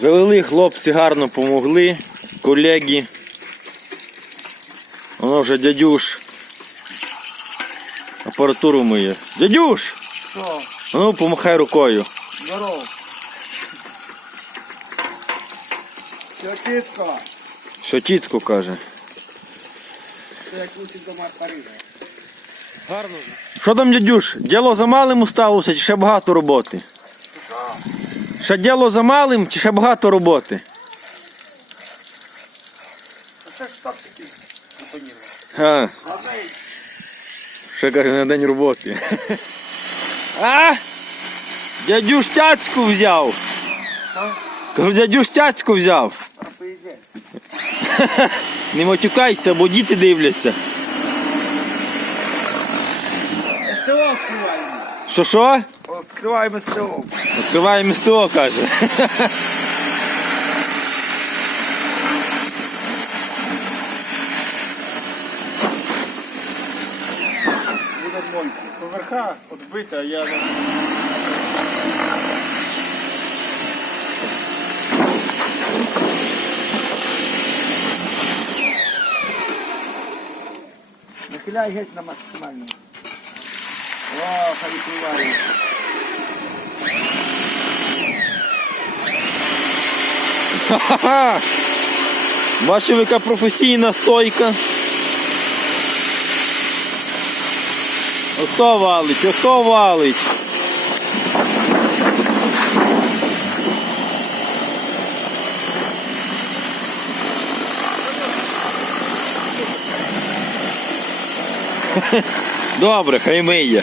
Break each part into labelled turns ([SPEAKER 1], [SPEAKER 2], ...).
[SPEAKER 1] Завели хлопці гарно помогли, колеги. Воно вже дядюш. Апаратуру миє. Дядюш!
[SPEAKER 2] Що?
[SPEAKER 1] Ну, помахай рукою.
[SPEAKER 2] Здорово. Все чітко.
[SPEAKER 1] Що тітко каже.
[SPEAKER 2] Це як лучше дома Парижа.
[SPEAKER 1] Гарно. Що там, дядюш? Діло за малим осталося чи ще багато роботи? Ще діло за малим чи ще багато роботи?
[SPEAKER 2] Це ж так.
[SPEAKER 1] А, ще каже на день роботи. А? Дядюш цяцьку взяв. Кажу, дядюш цяцьку взяв.
[SPEAKER 2] а поїде.
[SPEAKER 1] Не матюкайся, бо діти дивляться.
[SPEAKER 2] СТО.
[SPEAKER 1] Що що?
[SPEAKER 2] Відкриваємо СТО.
[SPEAKER 1] Відкриваємо СТО, каже.
[SPEAKER 2] Буде мойка. Поверха відбита, а я... Нахиляй геть на максимальну. О, хай відкриває.
[SPEAKER 1] Ха-ха! Бачимо, яка професійна стойка. Хто валить? Хто валить? Добре, хай миє.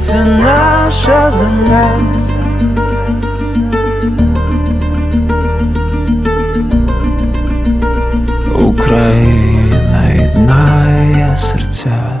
[SPEAKER 3] це наша земля. Україна єднає серця.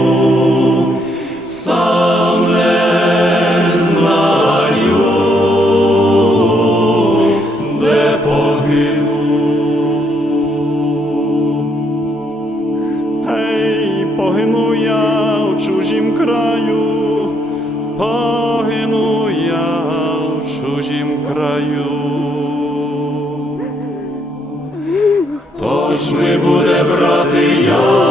[SPEAKER 4] ж ми буде брати яму?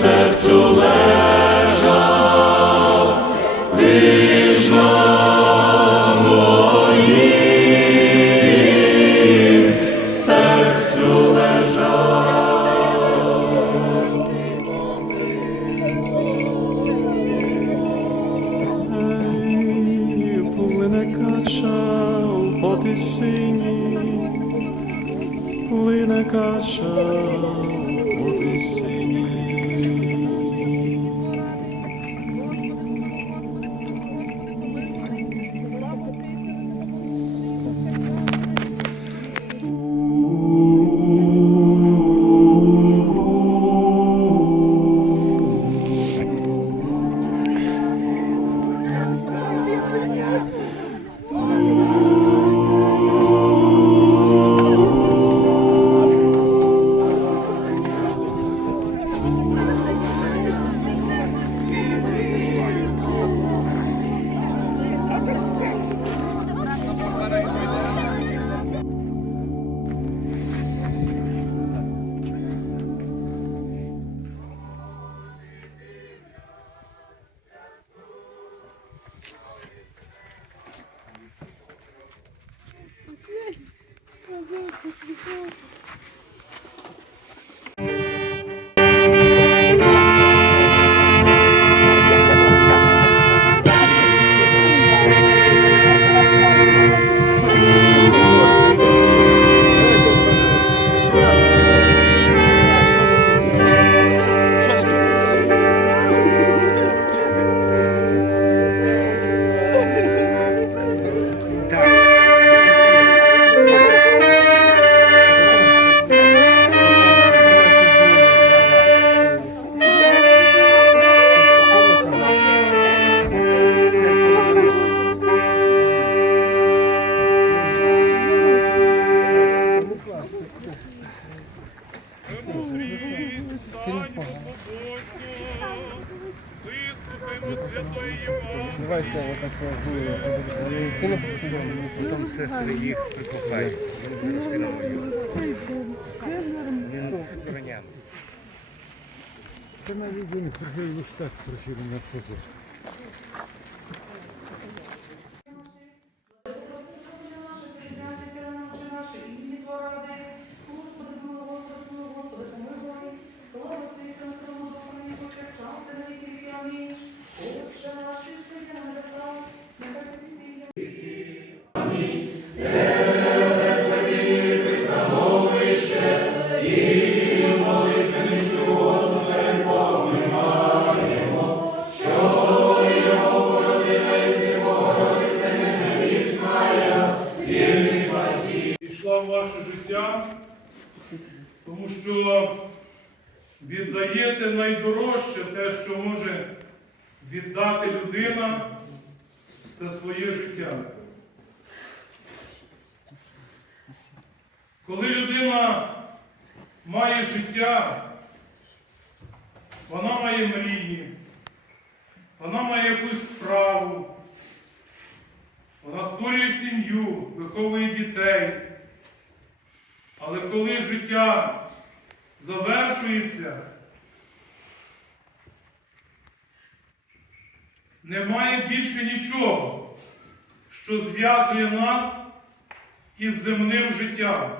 [SPEAKER 4] серцю лежав, на моїм серцю лежав. Ей, плине кача по тисині, плине кача по
[SPEAKER 5] Давайте отак сину потім сестри їх прикопають. Це на відео не прожили так просили на фото.
[SPEAKER 6] Віддаєте найдорожче те, що може віддати людина, це своє життя. Коли людина має життя, вона має мрії, вона має якусь справу, вона створює сім'ю, виховує дітей. Але коли життя завершується, немає більше нічого, що зв'язує нас із земним життям.